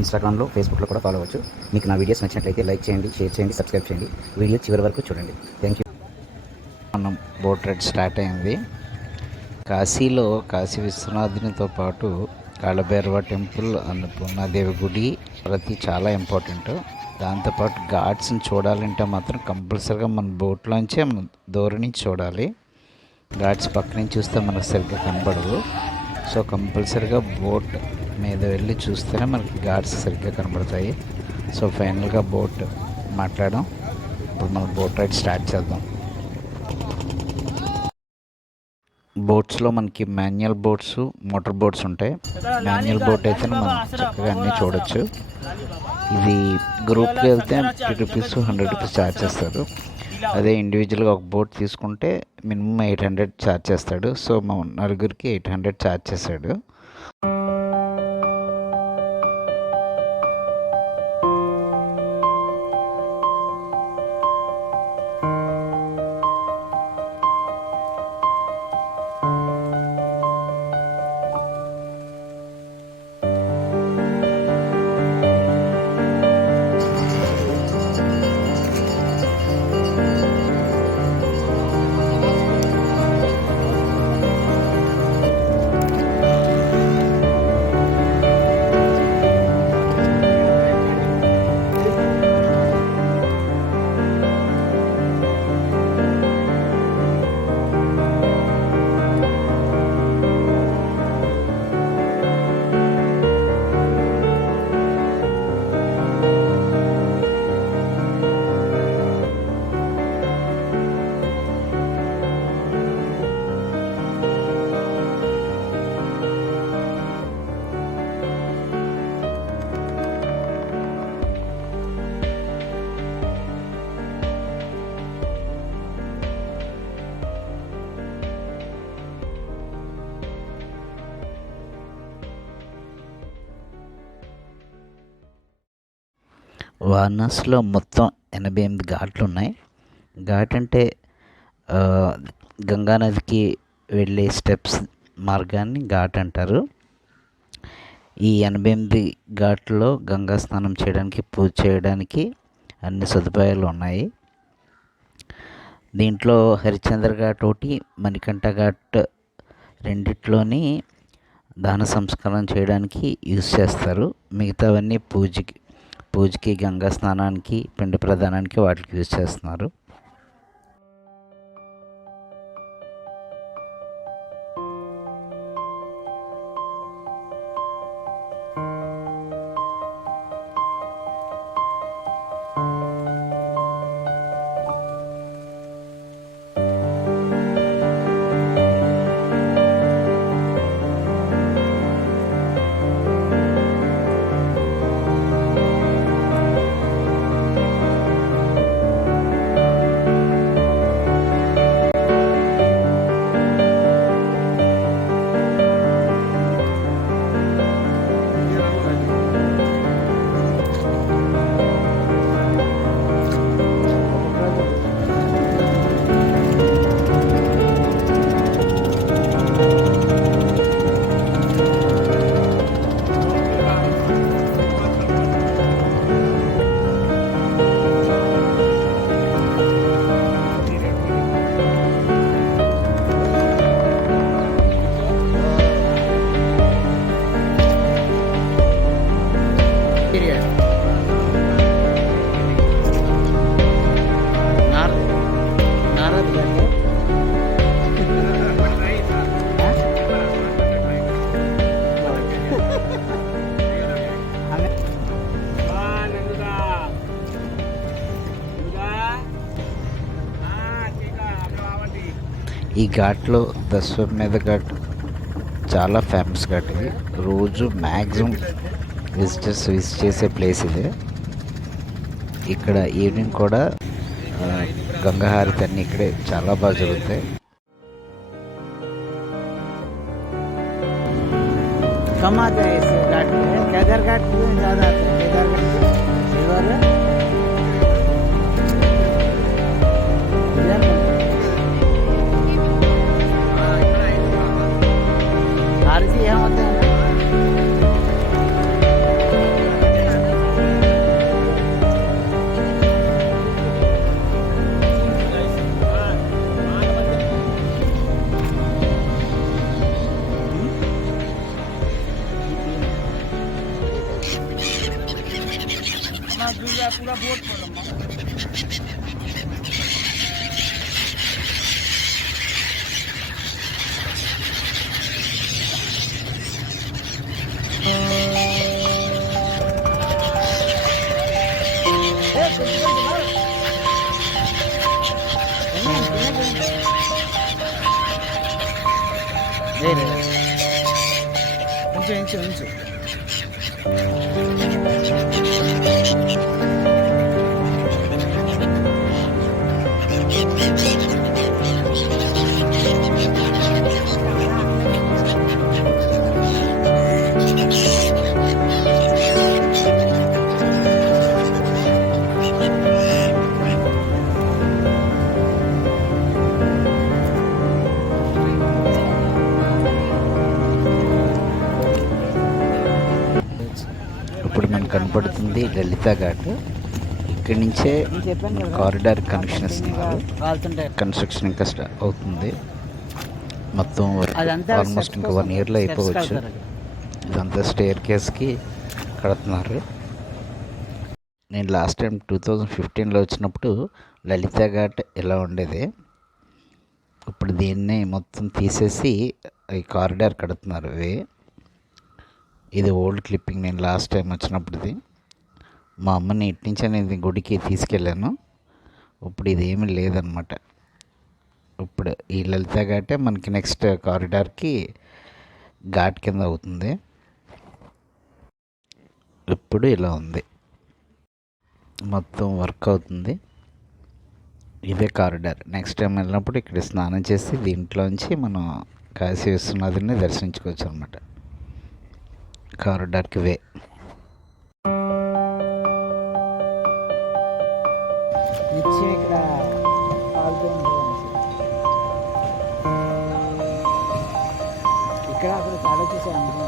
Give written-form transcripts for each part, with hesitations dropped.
ఇన్స్టాగ్రామ్లో, ఫేస్బుక్లో కూడా ఫాలో అవ్వచ్చు. మీకు నా వీడియోస్ నచ్చినట్లయితే లైక్ చేయండి, షేర్ చేయండి, సబ్స్క్రైబ్ చేయండి. వీడియో చివరి వరకు చూడండి. Thank you. మనం బోట్ రైడ్ స్టార్ట్ అయింది. కాశీలో కాశీ విశ్వనాథునితో పాటు కాళభైరవ టెంపుల్, అన్నపూర్ణాదేవి గుడి ప్రతి చాలా ఇంపార్టెంట్. దాంతోపాటు ఘాట్స్ని చూడాలంటే మాత్రం కంపల్సరీగా మన బోట్లోంచే మనం దూరం నుంచి చూడాలి. ఘాట్స్ పక్క నుంచి చూస్తే మనకు సరిగ్గా కనపడదు. సో కంపల్సరీగా బోట్ మీద వెళ్ళి చూస్తేనే మనకి ఘాట్స్ సరిగ్గా కనబడతాయి. సో ఫైనల్గా బోట్ మాట్లాడడం. ఇప్పుడు మనం బోట్ రైడ్ స్టార్ట్ చేద్దాం. బోట్స్లో మనకి మాన్యువల్ బోట్స్, మోటార్ బోట్స్ ఉంటాయి. మాన్యువల్ బోట్ అయితే మనం చక్కగా అన్నీ చూడొచ్చు. ఇది గ్రూప్కి వెళ్తే ₹50, ₹100 ఛార్జ్ చేస్తారు. అదే ఇండివిజువల్గా ఒక బోట్ తీసుకుంటే మినిమం 800 ఛార్జ్ చేస్తాడు. సో మా నలుగురికి 800 ఛార్జ్ చేశాడు. వారణాసిలో మొత్తం 88 ఘాట్లు ఉన్నాయి. ఘాట్ అంటే గంగానదికి వెళ్ళే స్టెప్స్ మార్గాన్ని ఘాట్ అంటారు. ఈ 88 ఘాట్లో గంగా స్నానం చేయడానికి, పూజ చేయడానికి అన్ని సదుపాయాలు ఉన్నాయి. దీంట్లో హరిశ్చంద్ర ఘాట్ ఒకటి, మణికంఠ ఘాట్ రెండిట్లోని దాన సంస్కారం చేయడానికి యూజ్ చేస్తారు. మిగతావన్నీ పూజకి, గంగా స్నానానికి, పిండ ప్రదానానికి వాటికి యూజ్ చేస్తున్నారు. ఈ ఘాట్లో దశ్వమేధ ఘాట్ చాలా ఫేమస్ ఘాట్. ఇది రోజు మ్యాక్సిమం విజిటర్స్ విజిట్ చేసే ప్లేస్ ఇది. ఇక్కడ ఈవినింగ్ కూడా గంగా హారతి అన్నీ ఇక్కడే చాలా బాగా జరుగుతాయి. कम आता है इस घाट में, केदार घाट में ज़्यादा आता है। केदार घाट आरती यहाँ होते हैं। కొంచెం ఇంచు ఇంచు ఇప్పుడు మనకు కనపడుతుంది లలిత ఘాట్. ఇక్కడి నుంచే కారిడార్ కనెక్షన్ ఇస్తున్నారు. కన్స్ట్రక్షన్ ఇంకా అవుతుంది. మొత్తం ఆల్మోస్ట్ ఇంకా 1 yearలో అయిపోవచ్చు. ఇదంతా స్టేర్ కేస్కి కడుతున్నారు. నేను లాస్ట్ టైం 2015లో వచ్చినప్పుడు లలిత ఘాట్ ఇలా ఉండేది. ఇప్పుడు దీన్ని మొత్తం తీసేసి ఈ కారిడార్ కడుతున్నారు. ఇది ఓల్డ్ క్లిప్పింగ్. నేను లాస్ట్ టైం వచ్చినప్పుడుది. మా అమ్మని ఇటు నుంచి అనేది గుడికి తీసుకెళ్ళాను. ఇప్పుడు ఇది ఏమీ లేదనమాట. ఇప్పుడు ఈ లలిత ఘాటే మనకి నెక్స్ట్ కారిడార్కి ఘాట్ కింద అవుతుంది. ఇప్పుడు ఇలా ఉంది, మొత్తం వర్క్ అవుతుంది. ఇదే కారిడార్. నెక్స్ట్ టైం వెళ్ళినప్పుడు ఇక్కడ స్నానం చేసి దీంట్లోంచి మనం కాశీ విశ్వనాథుని దర్శించుకోవచ్చు అనమాట. కారిడార్కి నిత్యం ఇక్కడ పాల్తూ ఉంటుంది. ఇక్కడ అక్కడ చాలా చూసాను అనుకుంటా.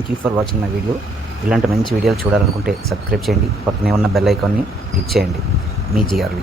Thank you for watching my video. ఇలాంటి మంచి వీడియోలు చూడాలనుకుంటే సబ్స్క్రైబ్ చేయండి, పక్కనే ఉన్న బెల్ ఐకాన్ని క్లిక్ చేయండి. మీ GRV.